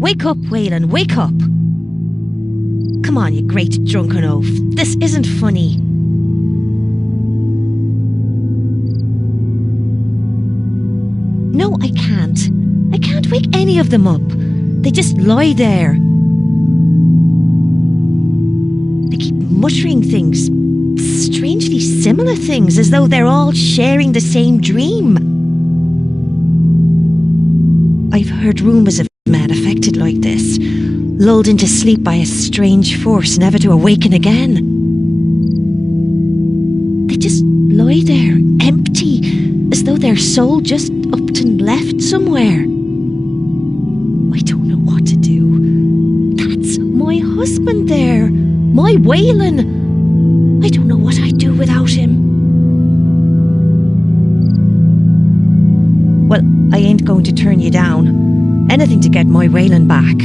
Wake up, Waylon, wake up! Come on, you great drunken oaf. This isn't funny. No, I can't. I can't wake any of them up. They just lie there. They keep muttering things, strangely similar things, as though they're all sharing the same dream. I've heard rumours of men affected like this, lulled into sleep by a strange force, never to awaken again. They just lie there, empty, as though their soul just upped and left somewhere. I don't know what to do. That's my husband there, my Waylon. I don't know what I'd do without him. Well, I ain't going to turn you down. Anything to get my Waylon back.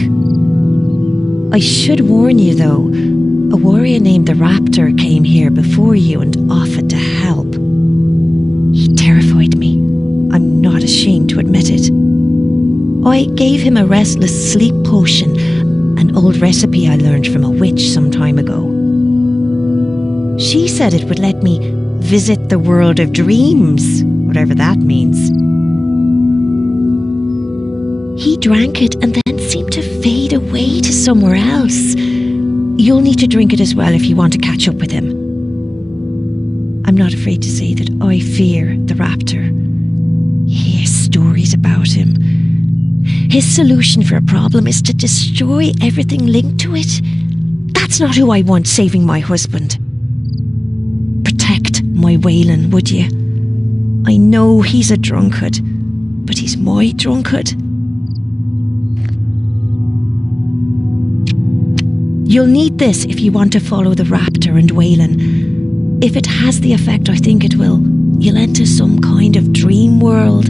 I should warn you though, a warrior named the Raptor came here before you and offered to help. He terrified me. I'm not ashamed to admit it. I gave him a restless sleep potion, an old recipe I learned from a witch some time ago. She said it would let me visit the world of dreams, whatever that means. He drank it and then seemed to fade away to somewhere else. You'll need to drink it as well if you want to catch up with him. I'm not afraid to say that I fear the Raptor. You hear stories about him. His solution for a problem is to destroy everything linked to it. That's not who I want saving my husband. Protect my Waylon, would you? I know he's a drunkard, but he's my drunkard. You'll need this if you want to follow the Raptor and Waylon. If it has the effect I think it will, you'll enter some kind of dream world.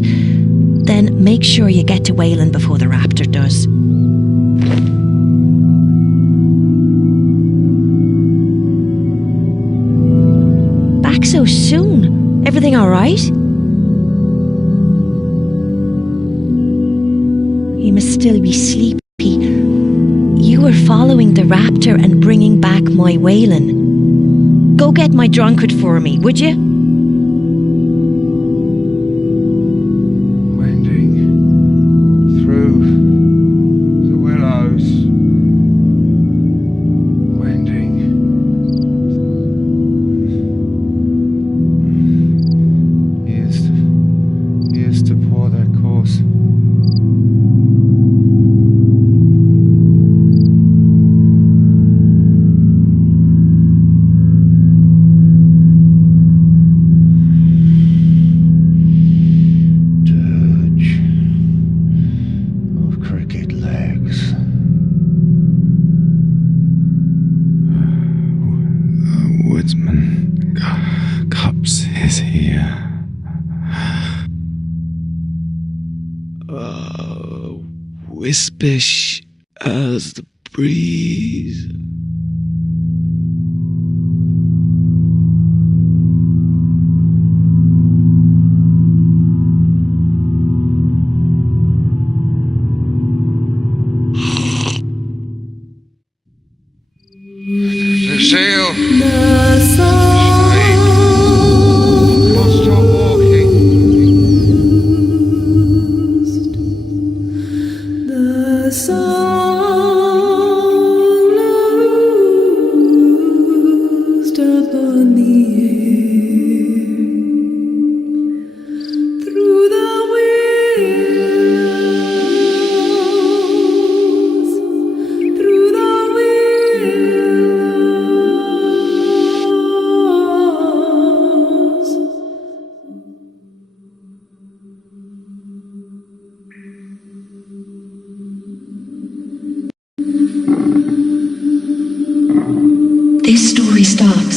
Then make sure you get to Waylon before the Raptor does. Back so soon? Everything all right? You must still be sleepy. You were following the Raptor and bringing back my Waylon. Go get my drunkard for me, would you? Wending through the willows. Wending. He is to pour that course. Wispish as the breeze. Lucille! Stop walking.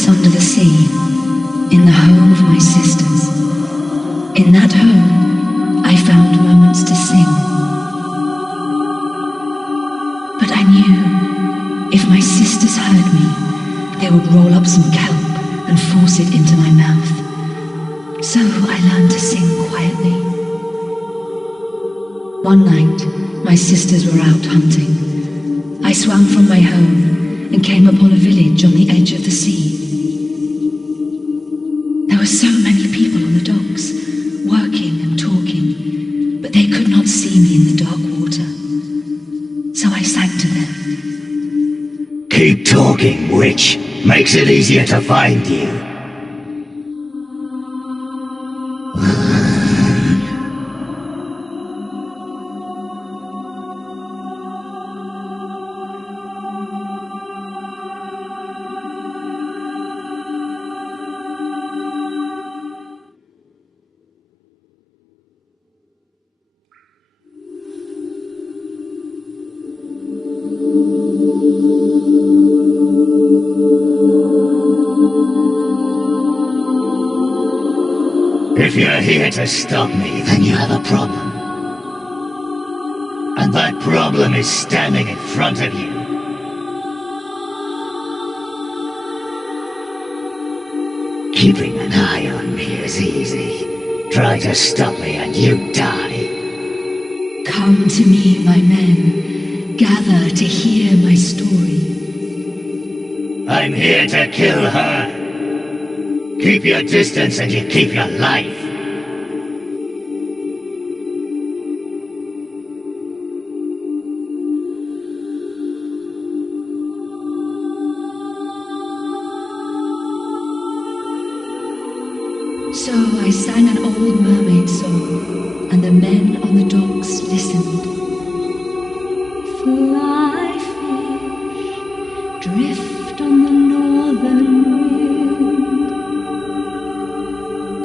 under the sea, in the home of my sisters. In that home, I found moments to sing. But I knew if my sisters heard me, they would roll up some kelp and force it into my mouth. So I learned to sing quietly. One night, my sisters were out hunting. I swam from my home and came upon a village on the edge of the sea. There were so many people on the docks, working and talking, but they could not see me in the dark water. So I sang to them. Keep talking, witch. Makes it easier to find you. If you're here to stop me, then you have a problem. And that problem is standing in front of you. Keeping an eye on me is easy. Try to stop me and you die. Come to me, my men. Gather to hear my story. I'm here to kill her. Keep your distance and you keep your life. So I sang an old mermaid song, and the men on the docks listened. Fly fish, drift on the northern wind.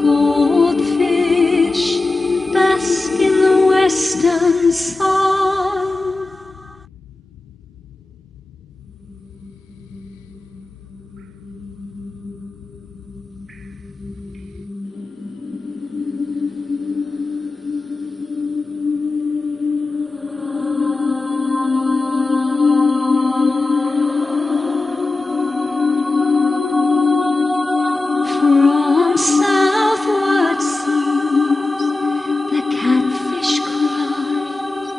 Goldfish, bask in the western sun. From southward seas, the catfish cries.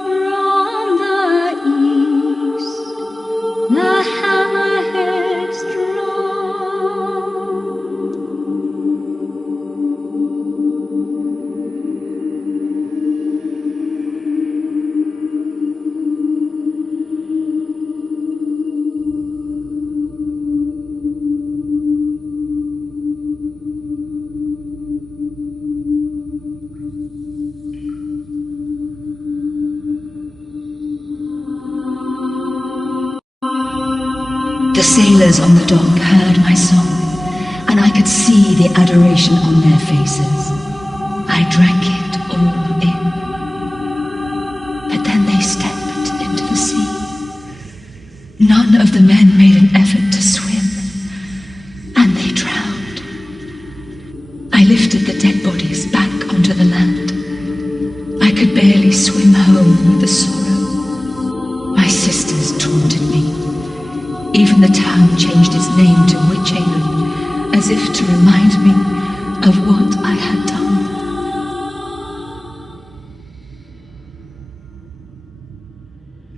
From the east, the hammerheads drum. The sailors on the dock heard my song, and I could see the adoration on their faces. I drank it all in. But then they stepped into the sea. None of the men made an effort to swim, and they drowned. I lifted the dead bodies back onto the land. I could barely swim home with the sorrow. My sisters taunted me. Even the town changed its name to Witch Haven, as if to remind me of what I had done.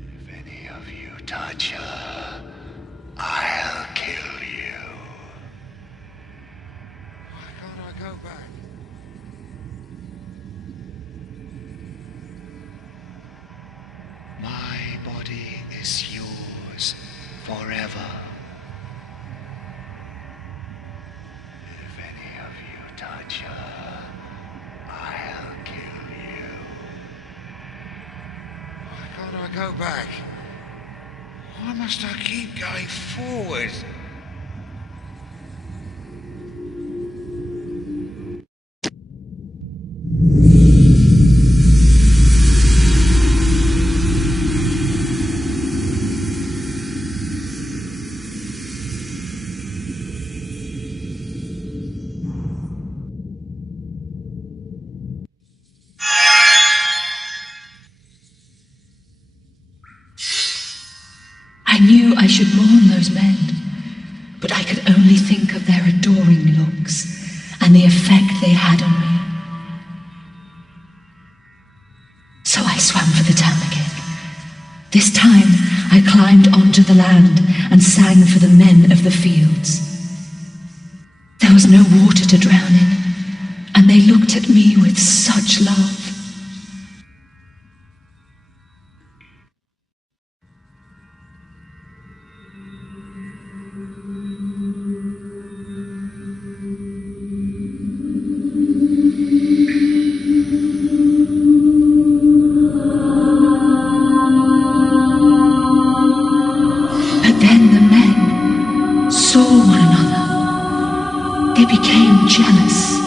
If any of you touch her, I'll kill you. Why can't I go back? My body is yours forever. If any of you touch her, I'll kill you. Why can't I go back? Why must I keep going forward? I should mourn those men, but I could only think of their adoring looks and the effect they had on me. So I swam for the town again. This time I climbed onto the land and sang for the men of the fields. There was no water to drown in, and they looked at me with such love. But then the men saw one another. They became jealous.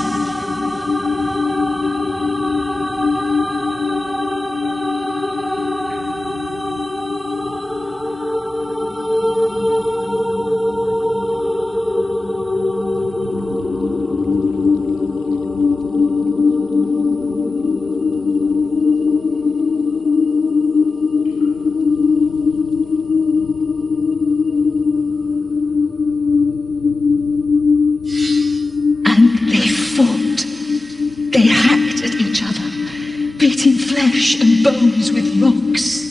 They hacked at each other, beating flesh and bones with rocks.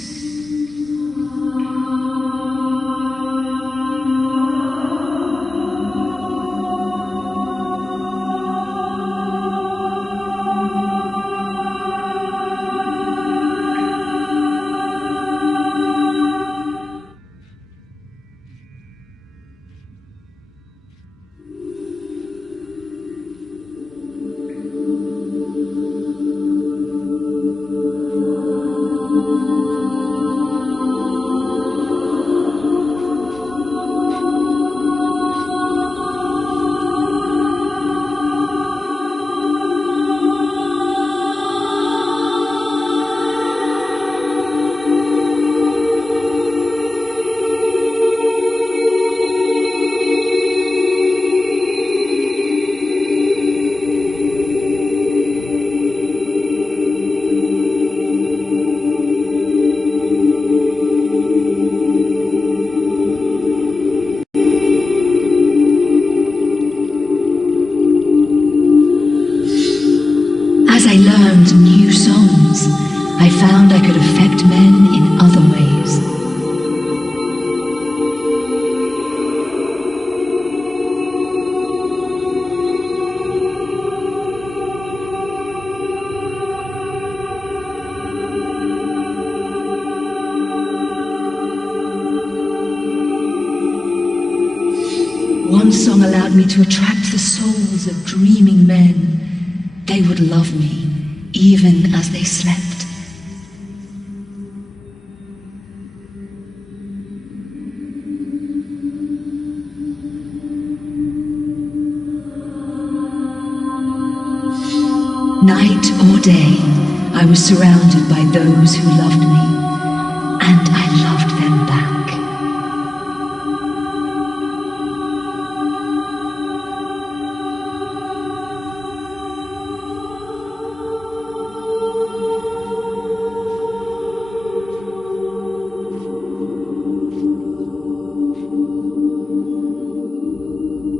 As I learned new songs, I found I could affect men in other ways. One song allowed me to attract the souls of dreaming men. They would love me, even as they slept. Night or day, I was surrounded by those who loved me, and I loved them back.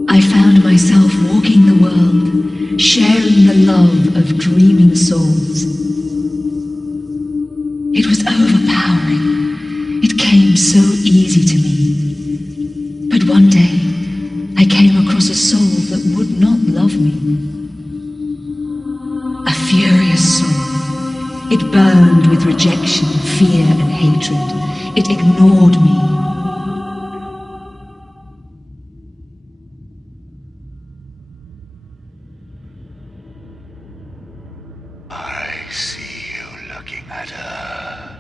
I found myself walking the world, sharing the love of dreaming souls. It was overpowering. It came so easy to me. But one day, I came across a soul that would not love me. A furious soul. It burned with rejection, fear, and hatred. It ignored me. I see you looking at her.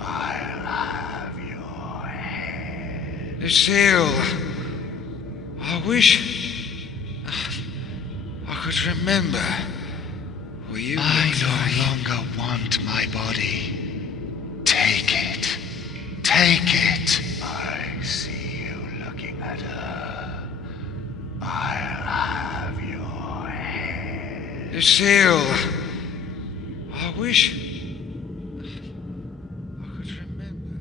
I'll have your head. Lucille, I wish I could remember. Were you? I no longer want my body. Take it. Take it. I see you looking at her. I'll have your head. Lucille, I wish I could remember.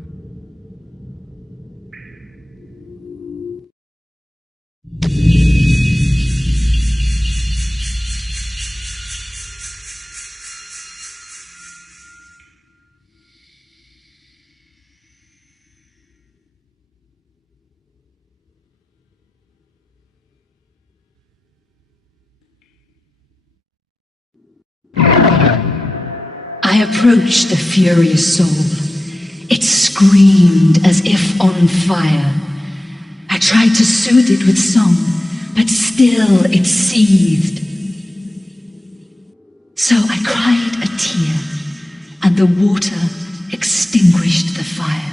I approached the furious soul. It screamed as if on fire. I tried to soothe it with song, but still it seethed. So I cried a tear, and the water extinguished the fire.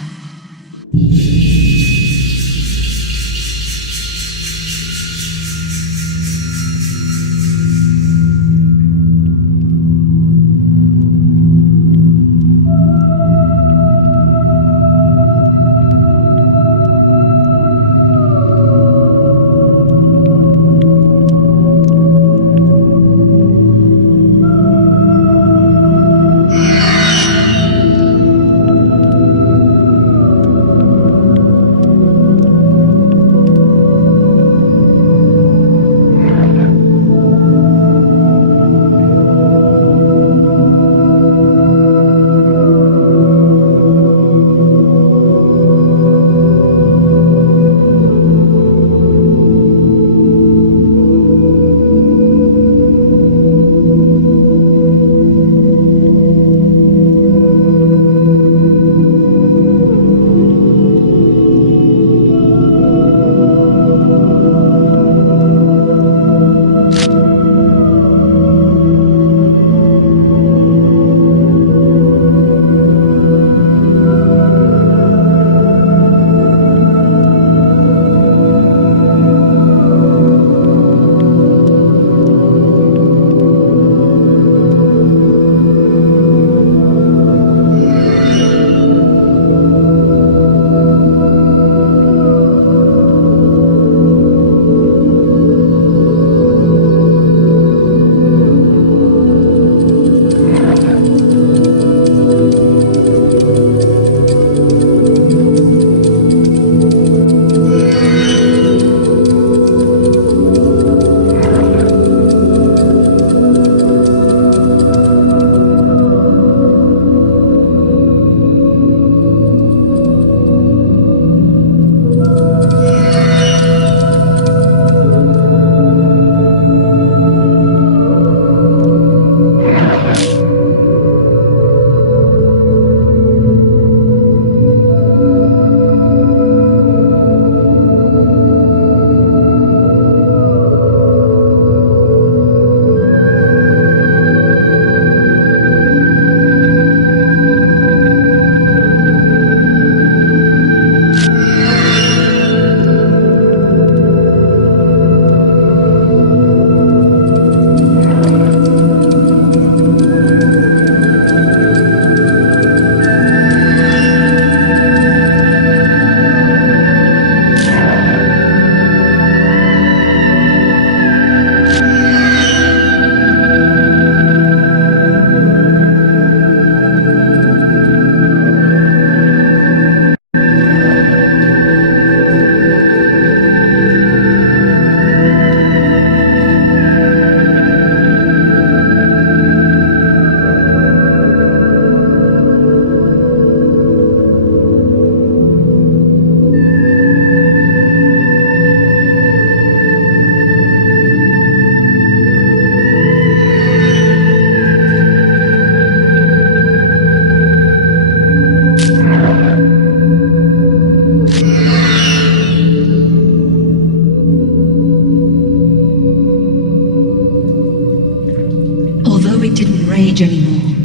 rage anymore.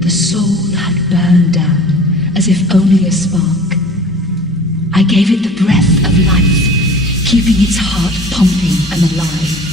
The soul had burned down, as if only a spark. I gave it the breath of life, keeping its heart pumping and alive.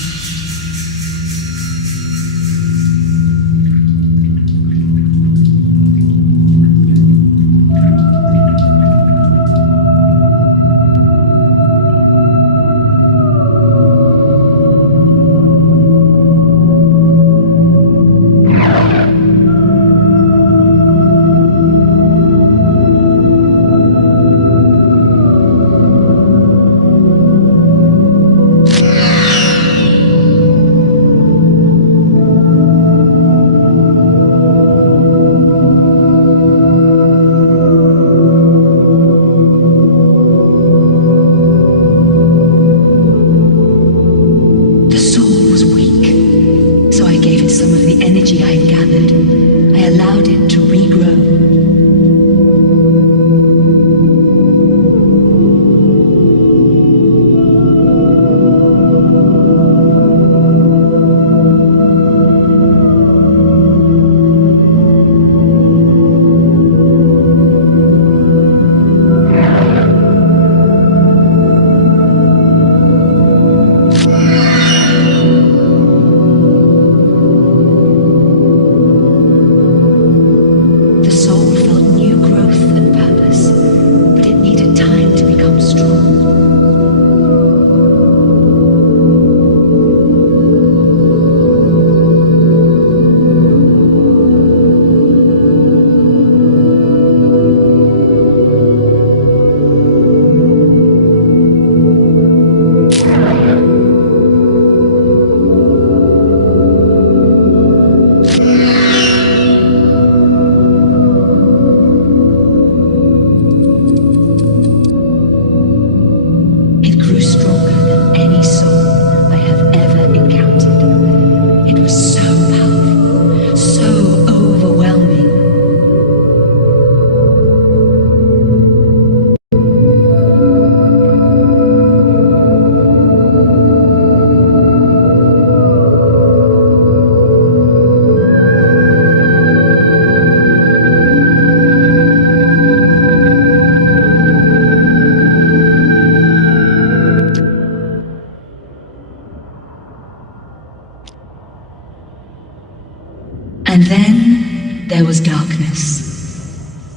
And then there was darkness.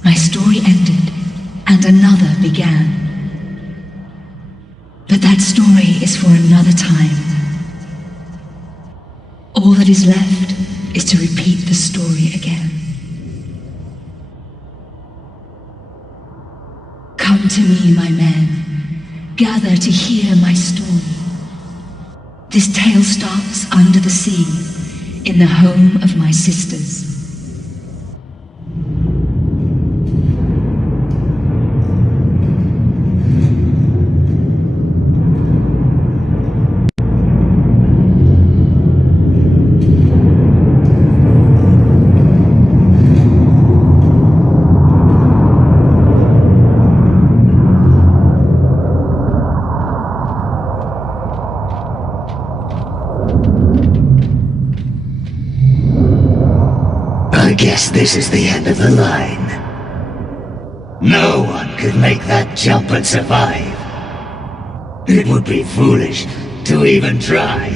My story ended, and another began. But that story is for another time. All that is left is to repeat the story again. Come to me, my men. Gather to hear my story. This tale starts under the sea, in the home of my sisters. I guess this is the end of the line. No one could make that jump and survive. It would be foolish to even try.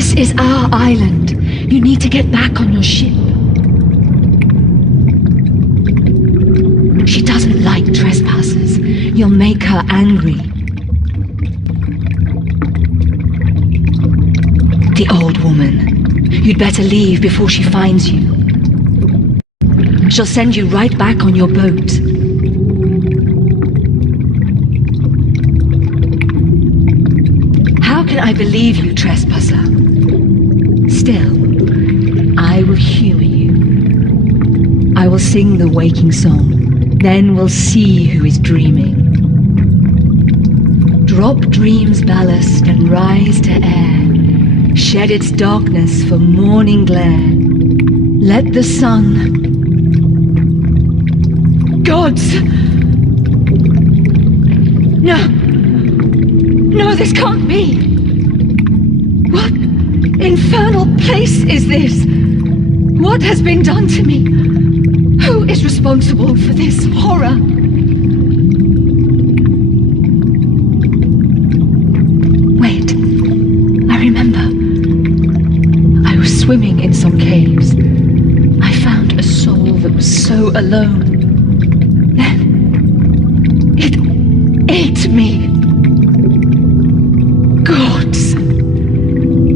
This is our island. You need to get back on your ship. She doesn't like trespassers. You'll make her angry. The old woman. You'd better leave before she finds you. She'll send you right back on your boat. How can I believe you, trespasser? Still, I will humor you. I will sing the waking song. Then we'll see who is dreaming. Drop dream's ballast and rise to air. Shed its darkness for morning glare. Let the sun... Gods! No! No, this can't be! What infernal place is this? What has been done to me? Who is responsible for this horror? Wait, I remember. I was swimming in some caves. I found a soul that was so alone. Then it ate me. Gods!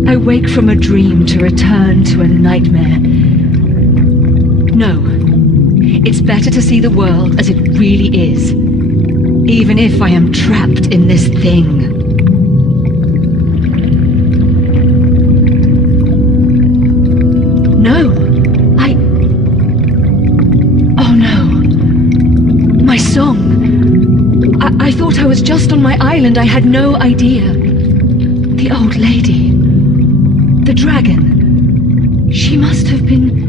I wake from a dream to return to a nightmare. No. It's better to see the world as it really is, even if I am trapped in this thing. No, Oh no. My song. I thought I was just on my island. I had no idea. The old lady. The dragon. She must have been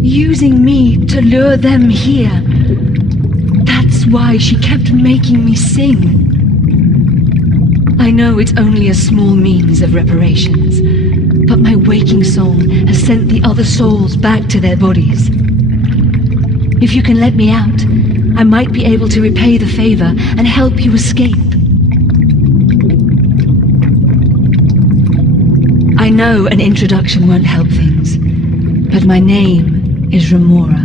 using me to lure them here. That's why she kept making me sing. I know it's only a small means of reparations, but my waking song has sent the other souls back to their bodies. If you can let me out, I might be able to repay the favor and help you escape. I know an introduction won't help things, but my name is Remora.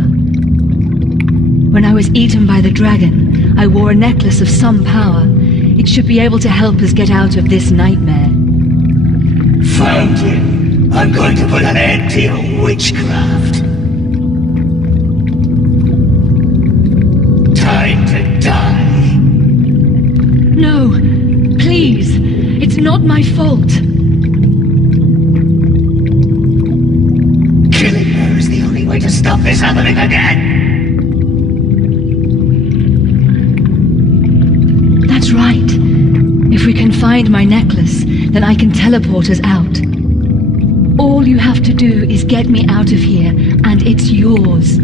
When I was eaten by the dragon, I wore a necklace of some power. It should be able to help us get out of this nightmare. Found you. I'm going to put an end to your witchcraft. Time to die. No, please. It's not my fault. Killing her is the only way to stop this happening again. That's right. If we can find my necklace, then I can teleport us out. All you have to do is get me out of here, and it's yours.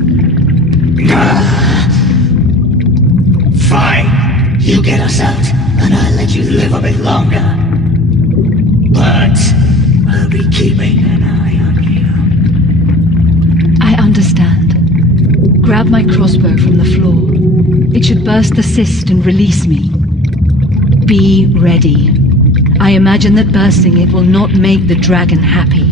Fine. You get us out, and I'll let you live a bit longer. But I'll be keeping an eye on you. I understand. Grab my crossbow from the floor. It should burst the cyst and release me. Be ready. I imagine that bursting it will not make the dragon happy.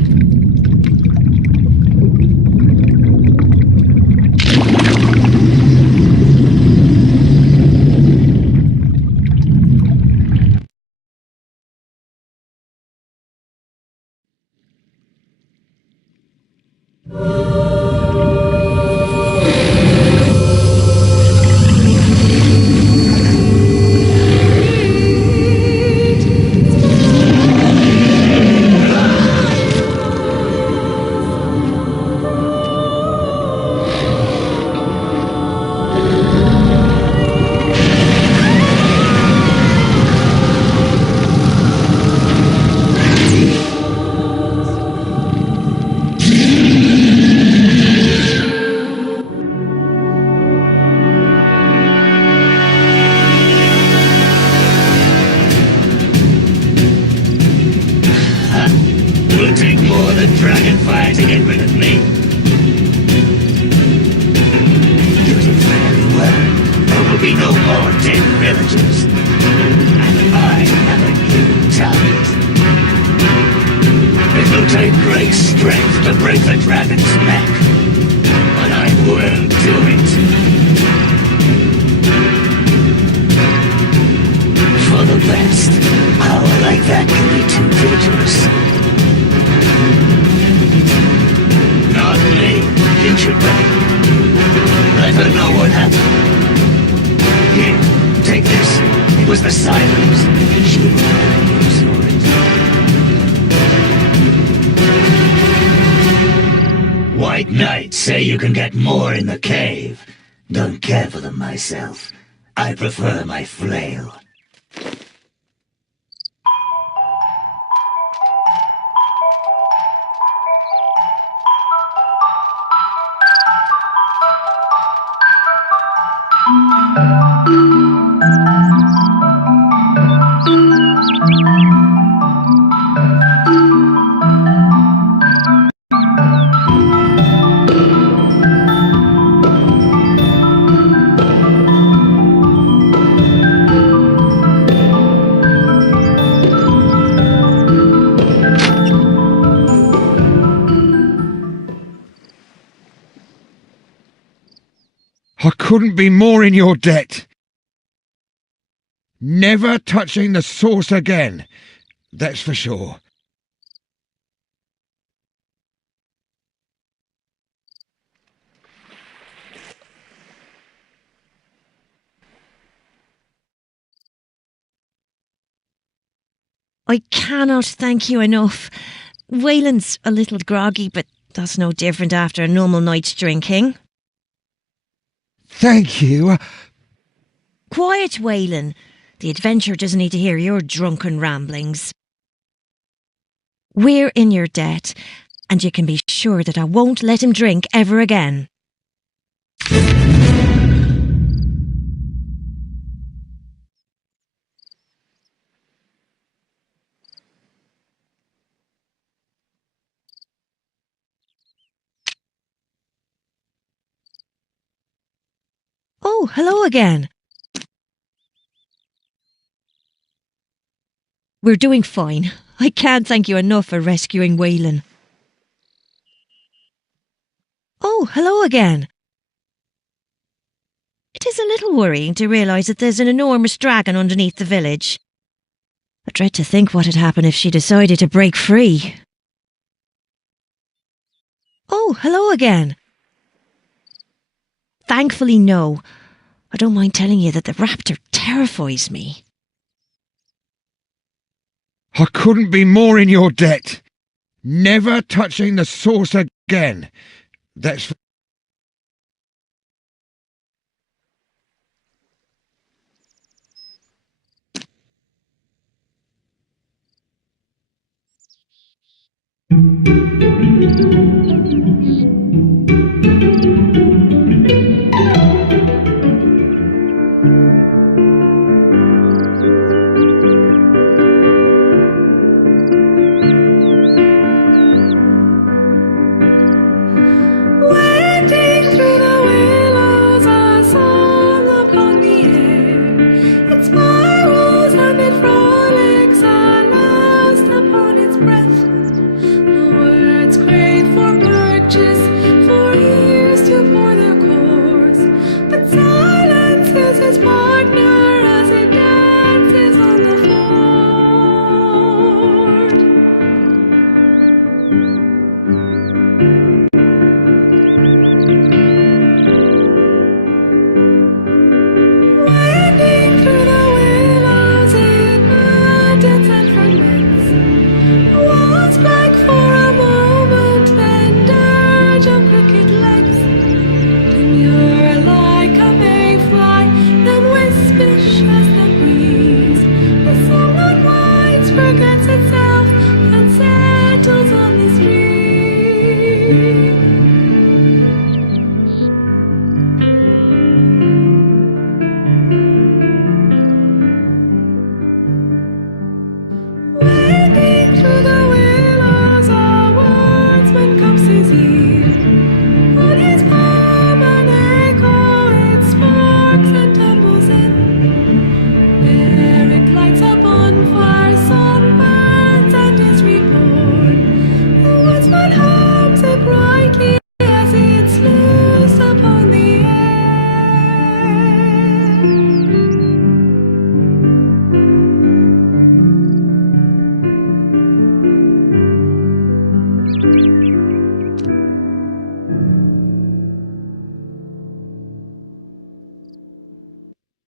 Will take more than dragon fire to get rid of me. You did fairly well. There will be no more dead villagers. And I have a new target. It will take great strength to break the dragon's neck, but I will do it. For the best. Power like that can be too dangerous. Not me. You should know. Let her know what happened. Here, take this. It was the silence. She will have use for it. White Knights say you can get more in the cave. Don't care for them myself. I prefer my flail. I couldn't be more in your debt. Never touching the source again, that's for sure. I cannot thank you enough. Wayland's a little groggy, but that's no different after a normal night's drinking. Thank you. Quiet, Wayland. The adventurer doesn't need to hear your drunken ramblings. We're in your debt, and you can be sure that I won't let him drink ever again. Oh, hello again. We're doing fine. I can't thank you enough for rescuing Wayland. Oh, hello again. It is a little worrying to realise that there's an enormous dragon underneath the village. I dread to think what had happened if she decided to break free. Oh, hello again. Thankfully, no. I don't mind telling you that the raptor terrifies me. I couldn't be more in your debt. Never touching the source again, that's for His partner.